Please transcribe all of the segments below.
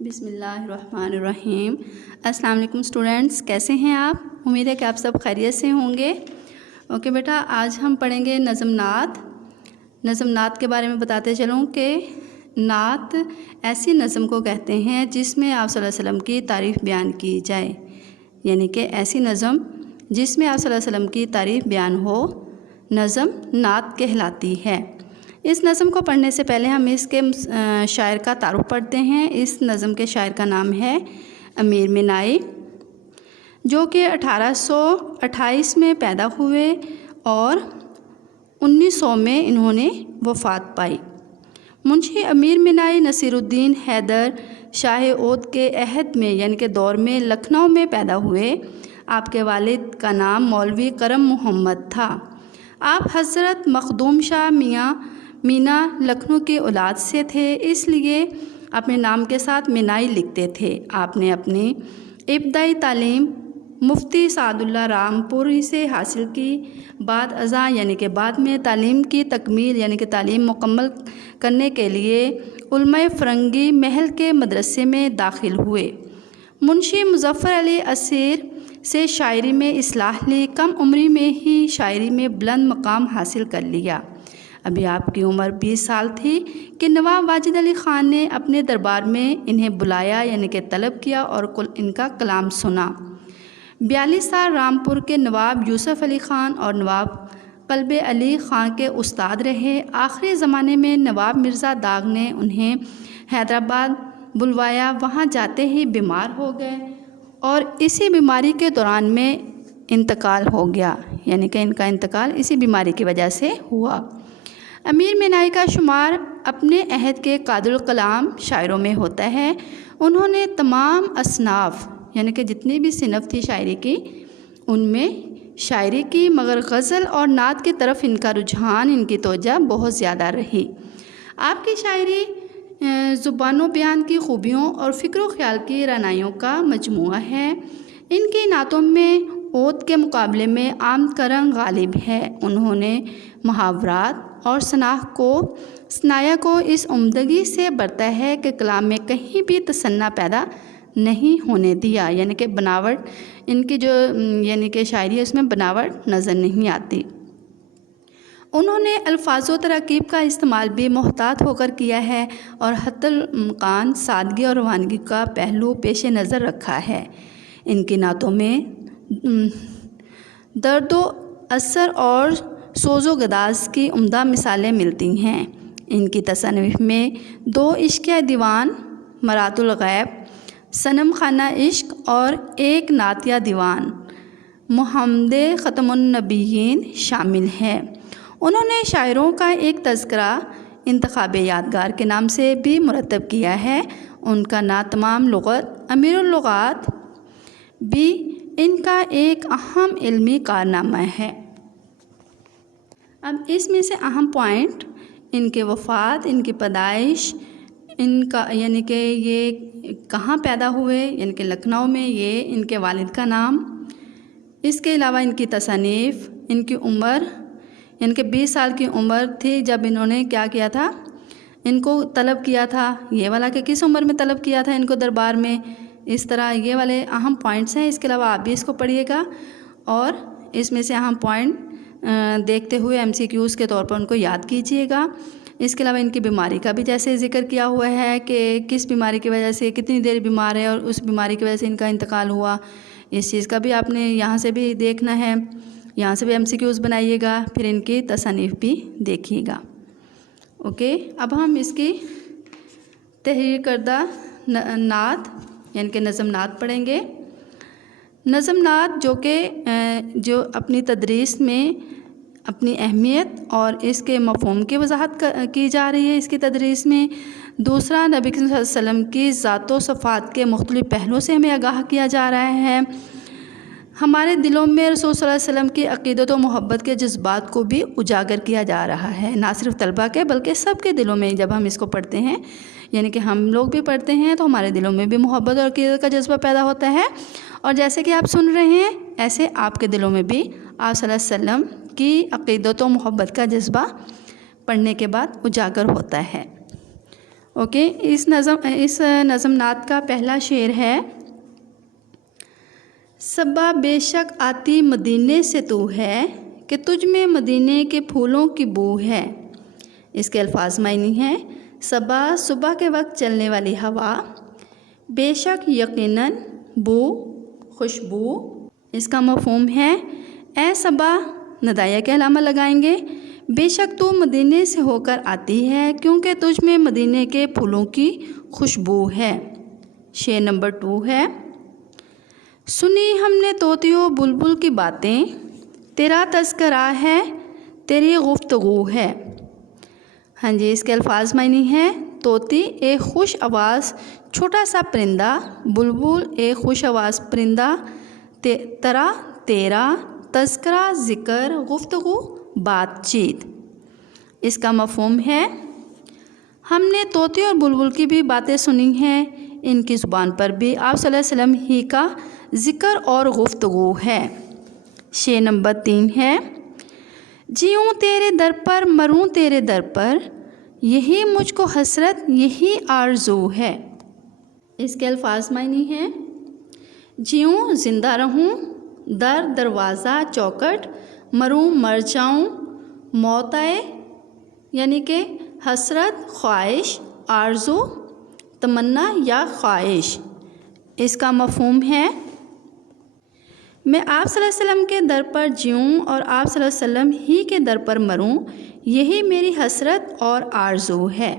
बिस्मिल्लाहिर्रहमानिर्रहीम। अस्सलाम वालेकुम स्टूडेंट्स, कैसे हैं आप? उम्मीद है कि आप सब खैरियत से होंगे। ओके बेटा, आज हम पढ़ेंगे नज़म नात। नज़म नात के बारे में बताते चलूँ कि नात ऐसी नज़म को कहते हैं जिसमें आप सल्लल्लाहु अलैहि वसल्लम की तारीफ़ बयान की जाए, यानी कि ऐसी नज़म जिसमें आप सल्लल्लाहु अलैहि वसल्लम की तारीफ़ बयान हो, नज़म नात कहलाती है। इस नज़म को पढ़ने से पहले हम इसके शायर का तारुफ पढ़ते हैं। इस नज़म के शायर का नाम है अमीर मिनाई, जो कि 1828 में पैदा हुए और 1900 में इन्होंने वफ़ात पाई। मुंशी अमीर मिनाई नसीरुद्दीन हैदर शाह ओद के अहद में यानी कि दौर में लखनऊ में पैदा हुए। आपके वालिद का नाम मौलवी करम मोहम्मद था। आप हज़रत मखदूम शाह मीना लखनऊ की औलाद से थे, इसलिए अपने नाम के साथ मिनाई लिखते थे। आपने अपनी इब्तदाई तालीम मुफ्ती सादुल्ला रामपुरी से हासिल की। बाद अज़ा यानी कि बाद में तालीम की तकमील यानी कि तालीम मुकम्मल करने के लिए उलमा फ़रंगी महल के मदरसे में दाखिल हुए। मुंशी मुज़फ़्फ़र अली असीर से शायरी में इस्लाह ली। कम उम्री में ही शायरी में बुलंद मकाम हासिल कर लिया। अभी आपकी उम्र 20 साल थी कि नवाब वाजिद अली ख़ान ने अपने दरबार में इन्हें बुलाया यानी कि तलब किया और इनका कलाम सुना। 42 साल रामपुर के नवाब यूसुफ़ अली ख़ान और नवाब क़ल्ब अली ख़ान के उस्ताद रहे। आखिरी ज़माने में नवाब मिर्ज़ा दाग ने उन्हें हैदराबाद बुलवाया। वहाँ जाते ही बीमार हो गए और इसी बीमारी के दौरान में इंतकाल हो गया, यानी कि इनका इंतकाल इसी बीमारी की वजह से हुआ। अमीर मिनाई का शुमार अपने अहद के कादुल कलाम शायरों में होता है। उन्होंने तमाम असनाफ़ यानी कि जितनी भी सिनफ़ थी शायरी की, उनमें शायरी की, मगर गज़ल और नात की तरफ इनका रुझान, इनकी तवज्जो बहुत ज़्यादा रही। आपकी शायरी ज़ुबान बयान की खूबियों और फ़िक्र ख्याल की रानाइयों का मजमुआ है। इनकी नातों में ओद के मुकाबले में आम का रंग गालिब है। उन्होंने मुहावरात और सनाया को इस उम्दगी से बरता है कि कलाम में कहीं भी तसन्ना पैदा नहीं होने दिया, यानी कि बनावट इनकी जो यानी कि शायरी है उसमें बनावट नज़र नहीं आती। उन्होंने अल्फाज़ व तरकीब का इस्तेमाल भी मोहतात होकर किया है और हत्तुल इम्कान सादगी और रवानगी का पहलू पेश नज़र रखा है। इनकी नातों में दर्दो असर और सोज़ो गदाज़ की उम्दा मिसालें मिलती हैं। इनकी तसन्नुफ़ में 2 इश्क़ दीवान, मरातुल गैब, सनम खाना इश्क और एक नातिया दीवान मुहम्मद ख़तमुन नबीयीन शामिल है। उन्होंने शायरों का एक तज़किरा इंतखाब यादगार के नाम से भी मुरतब किया है। उनका नातमाम लुग़त अमीरुल लुग़ात भी इनका एक अहम इल्मी कारनामा है। अब इसमें से अहम पॉइंट इनके वफ़ात, इनकी पैदाइश, इनका यानी कि ये कहाँ पैदा हुए, यानी कि लखनऊ में, ये इनके वालिद का नाम, इसके अलावा इनकी तसनीफ़, इनकी उम्र यानी कि 20 साल की उम्र थी जब इन्होंने क्या किया था, इनको तलब किया था। ये वाला कि किस उम्र में तलब किया था इनको दरबार में, इस तरह ये वाले अहम पॉइंट्स हैं। इसके अलावा आप भी इसको पढ़िएगा और इसमें से अहम पॉइंट देखते हुए MCQs के तौर पर उनको याद कीजिएगा। इसके अलावा इनकी बीमारी का भी जैसे ज़िक्र किया हुआ है कि किस बीमारी की वजह से कितनी देर बीमार है और उस बीमारी की वजह से इनका इंतकाल हुआ, इस चीज़ का भी आपने यहाँ से भी देखना है। यहाँ से भी MCQs बनाइएगा, फिर इनकी तसनीफ़ भी देखिएगा। ओके, अब हम इसकी तहरीर करदा नात यानी कि नज़म नात पढ़ेंगे। नज़म नात जो अपनी तदरीस में अपनी अहमियत और इसके मफ़हूम की वजाहत की जा रही है इसकी तदरीस में। दूसरा, नबी सल्लल्लाहु अलैहि वसल्लम की ज़ात व सफ़ात के मुख्तलिफ़ पहलुओं से हमें आगाह किया जा रहा है। हमारे दिलों में रसूल सल्लल्लाहु अलैहि वसल्लम की अक़ीदत व मोहब्बत के जज्बात को भी उजागर किया जा रहा है, ना सिर्फ तलबा के बल्कि सबके दिलों में। जब हम इसको पढ़ते हैं यानी कि हम लोग भी पढ़ते हैं तो हमारे दिलों में भी मोहब्बत और अक़ीदत का जज्बा पैदा होता है। और जैसे कि आप सुन रहे हैं ऐसे आपके दिलों में भी आप सल्लल्लाहु अलैहि वसल्लम की अक़ीदत व मोहब्बत का जज्बा पढ़ने के बाद उजागर होता है। ओके, इस नज़म नात का पहला शेर है, सबा बेशक आती मदीने से तू है, कि तुझ में मदीने के फूलों की बू है। इसके अल्फाज मायनी हैं, सबा सुबह के वक्त चलने वाली हवा, बेशक यकीनन, बू खुशबू। इसका मफ़हूम है, ए सबा, नदाया के अलामा लगाएंगे, बेशक तू मदीने से होकर आती है क्योंकि तुझ में मदीने के फूलों की खुशबू है। शेर नंबर 2 है, सुनी हमने तोतियों बुलबुल की बातें, तेरा तज़किरा है तेरी गुफ्तगू है। हाँ जी, इसके अल्फाज मायनी हैं, तोती एक खुश आवाज़ छोटा सा परिंदा, बुलबुल एक खुश आवाज़ परिंदा, तरह तेरा, तज़किरा ज़िक्र, गुफ्तगू बातचीत। इसका मफ़हूम है, हमने तोते और बुलबुल की भी बातें सुनी हैं, इनकी ज़ुबान पर भी आप सल्लल्लाहु अलैहि वसल्लम ही का ज़िक्र और गुफ्तगू है। शेर नंबर 3 है, जीऊँ तेरे दर पर मरूँ तेरे दर पर, यही मुझको हसरत यही आरज़ू है। इसके अल्फाज मायनी हैं, जीऊँ ज़िंदा रहूँ, दर दरवाज़ा चौखट, मरूँ मर जाऊँ, मौत आए यानी कि हसरत ख्वाहिश, आरज़ू तमन्ना या ख्वाहिश। इसका मफ़हूम है, मैं आप सल्लल्लाहु अलैहि वसल्लम के दर पर जीऊँ और आप सल्लल्लाहु अलैहि वसल्लम ही के दर पर मरूँ, यही मेरी हसरत और आरज़ू है।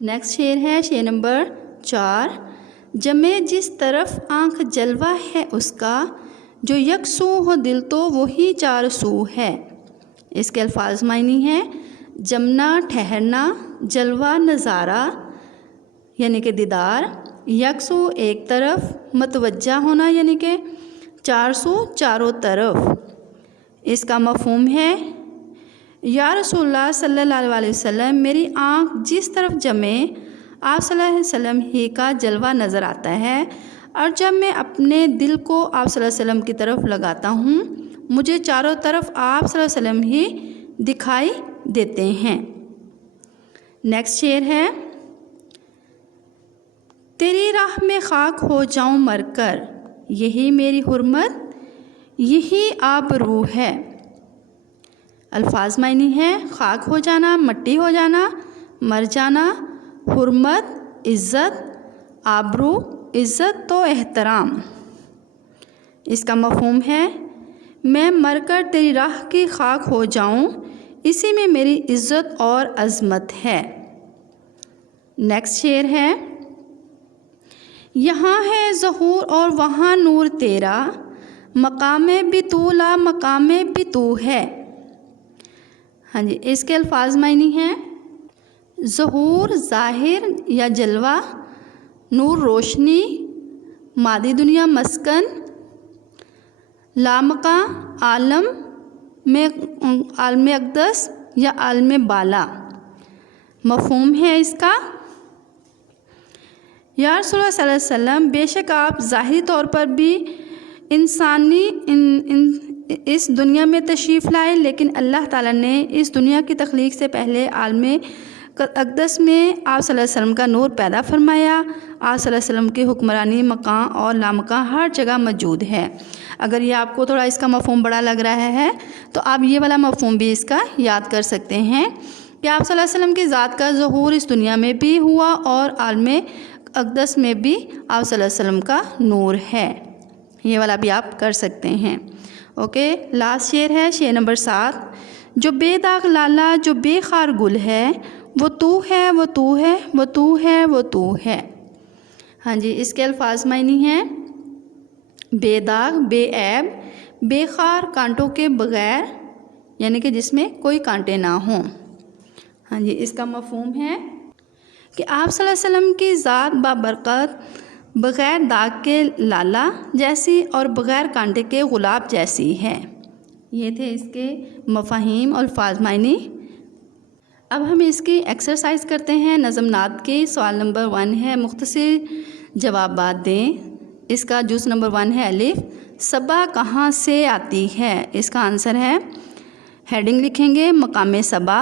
नेक्स्ट शेर है, शेर नंबर 4, जमे जिस तरफ आँख जलवा है उसका, जो यकसू हो दिल तो वही चार सू है। इसके अल्फाज मायनी हैं, जमना ठहरना, जलवा नज़ारा यानी कि दीदार, यकसू एक तरफ, मतवज्जा होना यानी कि 400 चारों तरफ। इसका मफ़हूम है, या रसूलुल्लाह सल्लल्लाहु अलैहि वसल्लम, मेरी आँख जिस तरफ जमे आप सल्लल्लाहु अलैहि वसल्लम ही का जलवा नज़र आता है, और जब मैं अपने दिल को आप सल्लल्लाहु अलैहि वसल्लम की तरफ लगाता हूँ, मुझे चारों तरफ आप सल्लल्लाहु अलैहि वसल्लम ही दिखाई देते हैं। नेक्स्ट शेर है, तेरी राह में खाक हो जाऊं मरकर, यही मेरी हुर्मत यही आबरू है। अल्फाज मायनी है, खाक हो जाना, मट्टी हो जाना, मर जाना, हुर्मत इज़्ज़त, आबरू इज़्ज़त तो एहतराम। इसका मफ़हूम है, मैं मरकर तेरी राह की खाक हो जाऊं, इसी में मेरी इज़्ज़त और अज़मत है। नेक्स्ट शेर है, यहाँ है ज़हूर और वहाँ नूर तेरा, मकामे भी तू ला मकामे भी तू है। हाँ जी, इसके अल्फाज मायनी हैं, ज़हूर ज़ाहिर या जलवा, नूर रोशनी, मादी दुनिया मस्कन, लामका आलम में आलम अक़दस या आलम बाला। मफ़हूम है इसका, या रसूलुल्लाह सल्लल्लाहु अलैहि वसल्लम, बेशक आप ज़ाहिरी तौर पर भी इंसानी इस दुनिया में तशरीफ़ लाए, लेकिन अल्लाह ताला ने इस दुनिया की तख्लीक से पहले आलम अक़दस में आप सल्लल्लाहु अलैहि वसल्लम का नूर पैदा फरमाया। आप सल्लल्लाहु अलैहि वसल्लम की हुक्मरानी मकान और लामकान हर जगह मौजूद है। अगर ये आपको थोड़ा इसका मफ़हूम बड़ा लग रहा है तो आप ये वाला मफ़हूम भी इसका याद कर सकते हैं कि आप सल्लल्लाहु अलैहि वसल्लम की ज़ात का ज़हूर इस दुनिया में भी हुआ और आलम अक़दस में भी आप सल्लल्लाहु अलैहि वसल्लम का नूर है। ये वाला भी आप कर सकते हैं। ओके, लास्ट शेर है, शेर नंबर 7, जो बेदाग लाला जो बेखार गुल है, वो तू है वो तू है वो तू है वो तू है। हाँ जी, इसके अल्फाज मायनी हैं, बेदाग बेऐब, बेखार कांटों के बग़ैर यानी कि जिसमें कोई कांटे ना हों। हाँ जी, इसका मफ़हूम है कि आप सल्लल्लाहु अलैहि वसल्लम की ज़ात बाबरकत, बग़ैर दाग के लाला जैसी और बग़ैर कांटे के गुलाब जैसी है। ये थे इसके मफ़ाहीम और अल्फाज मायनी। अब हम इसकी एक्सरसाइज करते हैं। नज़म नात के सवाल नंबर 1 है, मुख्तसर जवाबात दें। इसका जुज़ नंबर 1 है अलिफ, सबा कहाँ से आती है। इसका आंसर है, हेडिंग लिखेंगे मकामे सबा,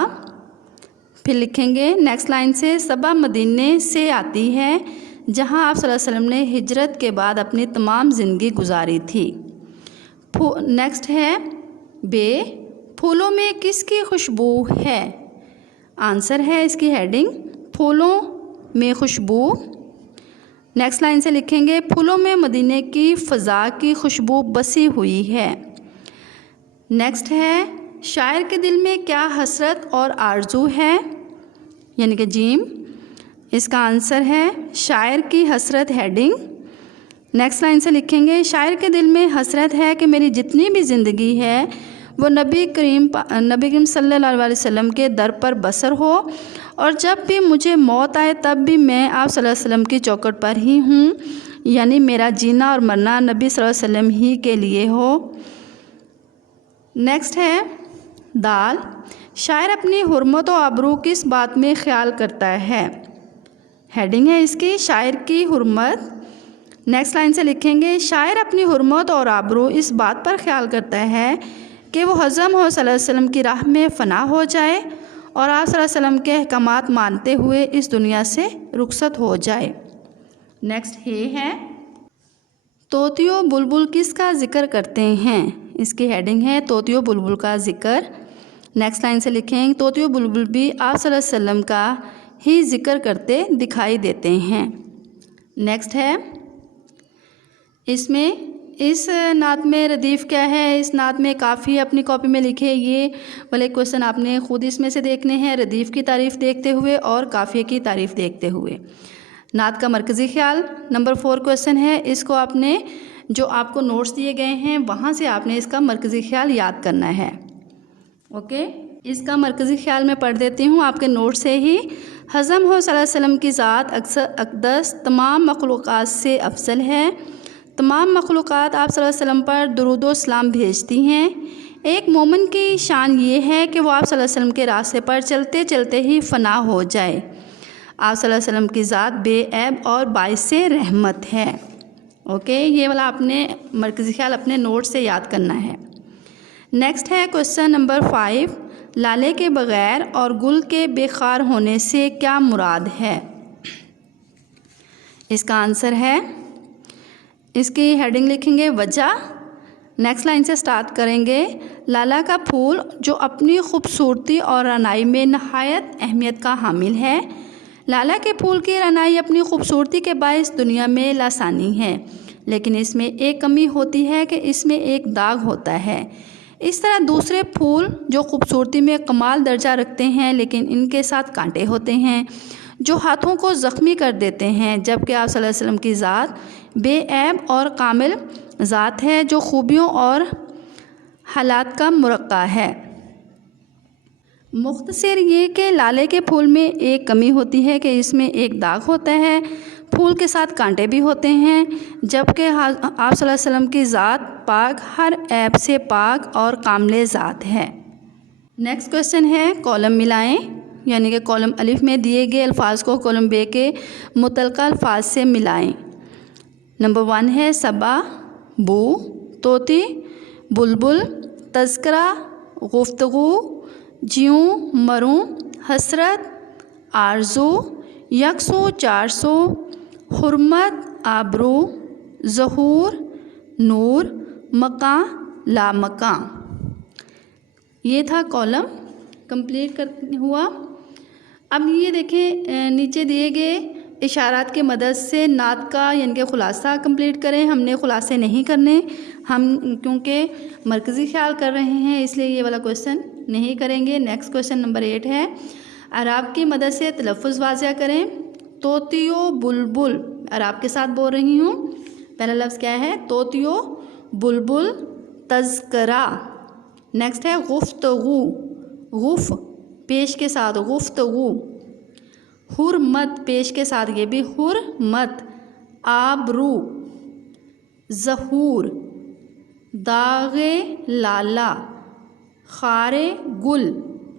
फिर लिखेंगे नेक्स्ट लाइन से, सबा मदीने से आती है जहाँ आप सल्लल्लाहु अलैहि वसल्लम ने हिजरत के बाद अपनी तमाम ज़िंदगी गुजारी थी। नेक्स्ट है बे, फूलों में किसकी खुशबू है? आंसर है इसकी हेडिंग फूलों में खुशबू। नेक्स्ट लाइन से लिखेंगे, फूलों में मदीने की फ़ज़ा की खुशबू बसी हुई है। नेक्स्ट है, शायर के दिल में क्या हसरत और आरजू है? यानी कि जीम, इसका आंसर है शायर की हसरत हेडिंग। नेक्स्ट लाइन से लिखेंगे, शायर के दिल में हसरत है कि मेरी जितनी भी ज़िंदगी है वो नबी करीम सल्लल्लाहु अलैहि वसल्लम के दर पर बसर हो, और जब भी मुझे मौत आए तब भी मैं आप सल्लल्लाहु अलैहि वसल्लम की चौखट पर ही हूँ, यानी मेरा जीना और मरना नबी सल्लल्लाहु अलैहि वसल्लम ही के लिए हो। नेक्स्ट है दाल, शायर अपनी हुर्मत और आबरू किस बात में ख्याल करता है? हेडिंग है इसकी शायर की हुर्मत। नेक्स्ट लाइन से लिखेंगे, शायर अपनी हुर्मत और आबरू इस बात पर ख्याल करता है कि वो हज़म हो सल्लल्लाहु अलैहि वसल्लम की राह में फ़ना हो जाए और आप सल्लल्लाहु अलैहि वसल्लम के अहकामात मानते हुए इस दुनिया से रुखसत हो जाए। नेक्स्ट ये है, तोतियो बुलबुल किसका ज़िक्र करते हैं? इसकी हेडिंग है तोतियो बुलबुल का ज़िक्र। नेक्स्ट लाइन से लिखेंगे, तोतियो बुलबुल भी आप सल्लल्लाहु अलैहि वसल्लम का ही ज़िक्र करते दिखाई देते हैं। नेक्स्ट है, इसमें इस नात में रदीफ़ क्या है? इस नात में काफ़ी अपनी कॉपी में लिखे, ये वाले क्वेश्चन आपने खुद इसमें से देखने हैं, रदीफ़ की तारीफ़ देखते हुए और काफ़िए की तारीफ़ देखते हुए। नात का मरकज़ी ख्याल नंबर 4 क्वेश्चन है, इसको आपने जो आपको नोट्स दिए गए हैं वहाँ से आपने इसका मरकज़ी ख्याल याद करना है। ओके, इसका मरकज़ी ख्याल मैं पढ़ देती हूँ आपके नोट से ही। हज़म हो सल्लल्लाहु अलैहि वसल्लम की ज़ात अक्सर अक़दस तमाम मखलूक़ात से अफजल है। तमाम मखलूक़ात आप सल्लल्लाहु अलैहि वसल्लम पर दुरूद व सलाम भेजती हैं। एक मोमिन की शान ये है कि वो आप सल्लल्लाहु अलैहि वसल्लम के रास्ते पर चलते चलते ही फ़ना हो जाए। आप सल्लल्लाहु अलैहि वसल्लम की ज़ात बेऐब और बाइसे रहमत है। ओके, ये वाला आपने मरकज़ी ख्याल अपने नोट से याद करना है। नेक्स्ट है क्वेश्चन नंबर 5, लाले के बग़ैर और गुल के बेखार होने से क्या मुराद है? इसका आंसर है, इसकी हेडिंग लिखेंगे वजह। नेक्स्ट लाइन से स्टार्ट करेंगे, लाला का फूल जो अपनी खूबसूरती और रनाई में नहायत अहमियत का हामिल है। लाला के फूल की रनाई अपनी खूबसूरती के बायस दुनिया में लासानी है, लेकिन इसमें एक कमी होती है कि इसमें एक दाग होता है। इस तरह दूसरे फूल जो खूबसूरती में कमाल दर्जा रखते हैं, लेकिन इनके साथ कांटे होते हैं जो हाथों को ज़ख्मी कर देते हैं, जबकि आप सल्लल्लाहु अलैहि वसल्लम की ज़ात बेऐब और कामिल ज़ात है जो खूबियों और हालात का मुरक्का है। मुख्तसर ये कि लाले के फूल में एक कमी होती है कि इसमें एक दाग होता है, फूल के साथ कांटे भी होते हैं, जबकि आप सल्लल्लाहु अलैहि वसल्लम की ज़ात पाक, हर ऐब से पाक और कामिल ज़ात है। नेक्स्ट क्वेश्चन है, कॉलम मिलाएं, यानी कि कॉलम अलिफ में दिए गए अल्फाज को कॉलम बे के मुतलका अल्फाज से मिलाएं। नंबर 1 है सबा, बू, तोती, बुलबुल, तज़किरा, गुफ्तगू, ज्यूँ, मरूँ, हसरत, आरज़ू, 100, 400, हुर्मत, आबरू, ज़हूर, नूर, मका, लामका। ये था कॉलम कंप्लीट कर हुआ। अब ये देखें, नीचे दिए गए इशारात के मदद से नात का यानी कि ख़ुलासा कंप्लीट करें। हमने ख़ुलासे नहीं करने, हम क्योंकि मरकज़ी ख्याल कर रहे हैं इसलिए ये वाला क्वेश्चन नहीं करेंगे। नेक्स्ट क्वेश्चन नंबर 8 है, अराब की मदद से तलफ़्फ़ुज़ वाज़िया करें। तोतियो बुलबुल, अराब के साथ बोल रही हूँ। पहला लफ्ज़ क्या है? तोतियो बुलबुल, तज़किरा। नेक्स्ट है गुफ्तगू, गुफ पेश के साथ गुफ्तगू, हुर्मत पेश के साथ ये भी हुर्मत, आबरू, ज़हूर, दागे लाला, खारे गुल,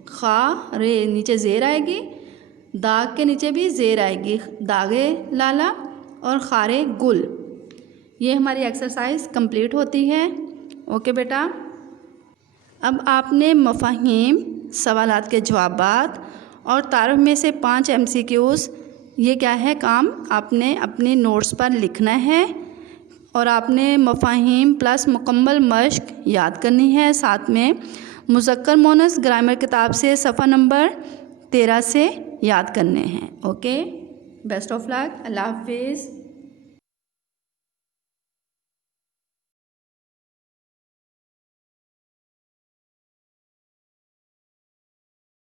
खा रे नीचे ज़ेर आएगी, दाग के नीचे भी ज़ेर आएगी, दागे लाला और खारे गुल। ये हमारी एक्सरसाइज कंप्लीट होती है। ओके बेटा, अब आपने मफ़ाहीम, सवालात के जवाबात और तारुफ में से 5 MCQs। ये क्या है काम, आपने अपने नोट्स पर लिखना है और आपने मफ़ाहिम प्लस मुकम्मल मश्क याद करनी है। साथ में मुज़क्कर मोनस ग्रामर किताब से सफ़ा नंबर 13 से याद करने हैं। ओके, बेस्ट ऑफ लक, अल्लाह हाफिज़।